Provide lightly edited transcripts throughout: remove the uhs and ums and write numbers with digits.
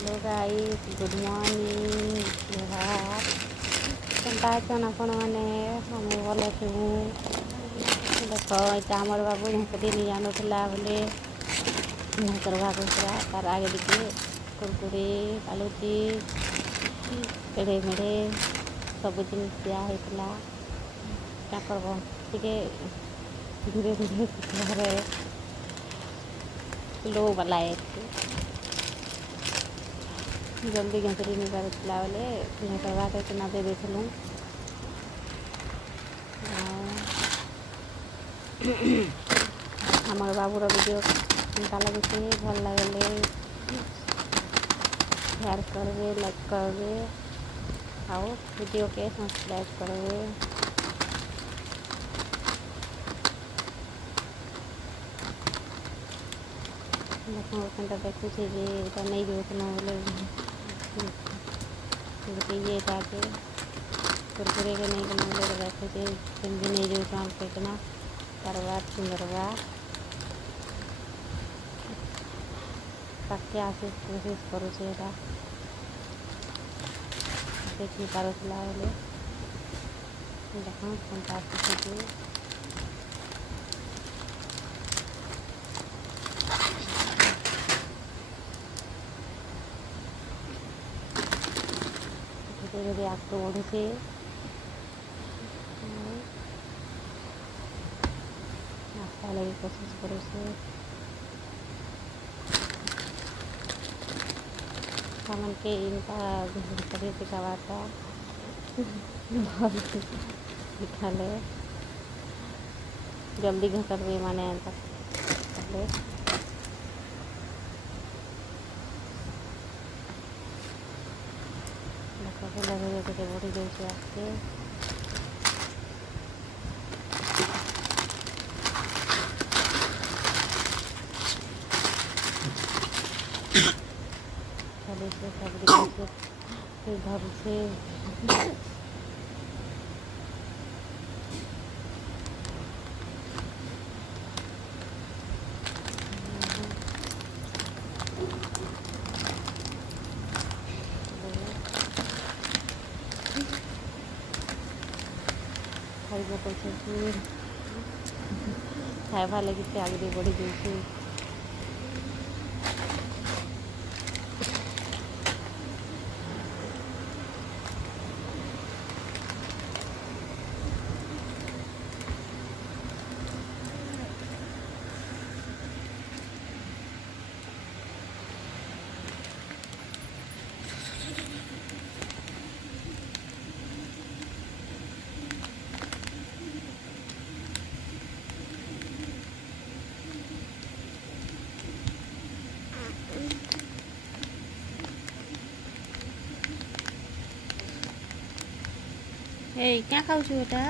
Hello guys good morning जोहार केनता अछन आपण मैंने हमें भल अच्छे देख यहाँ आमर बाबू झाँकरी नहीं जानूला बोले करवा करा तार आगे दिखे कुरकुरे आलू चिप्स पेड़े मेढ़े सब जिन दिखाला क्या करब टे धीरे धीरे घरे लो वाला जल्दी घंटरी नहीं पारा बोले करवा के दे देलूँ हमारे बाबूर वीडियो केनता लगे भल लगे शेयर करेंगे लाइक करेंगे आओ वीडियो के सब्सक्राइब करेंगे केनता देखुचे जे नहीं जाऊँ बोले ये के कुरकुरे के नहीं गला बोले देखुचे जल्दी नहीं जाऊँ फेंकना तरवा सुंदरवा पाके आसे कोशिश करुचे देखी पारुला बोले देख केनता आसुचे धीरे धीरे आगे बढ़ुचे आस्था लगी कोशिश करुचे सामान के इनका शरीर दिखावाता दिखाले जल्दी घटर भी माने ले लगे के बढ़ी जाए आगे चले से सब दिखे फिर घर से खाइब कैसे खाइबा लगी से आगे बढ़ी जाए क्या खाऊ बेटा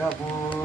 Double.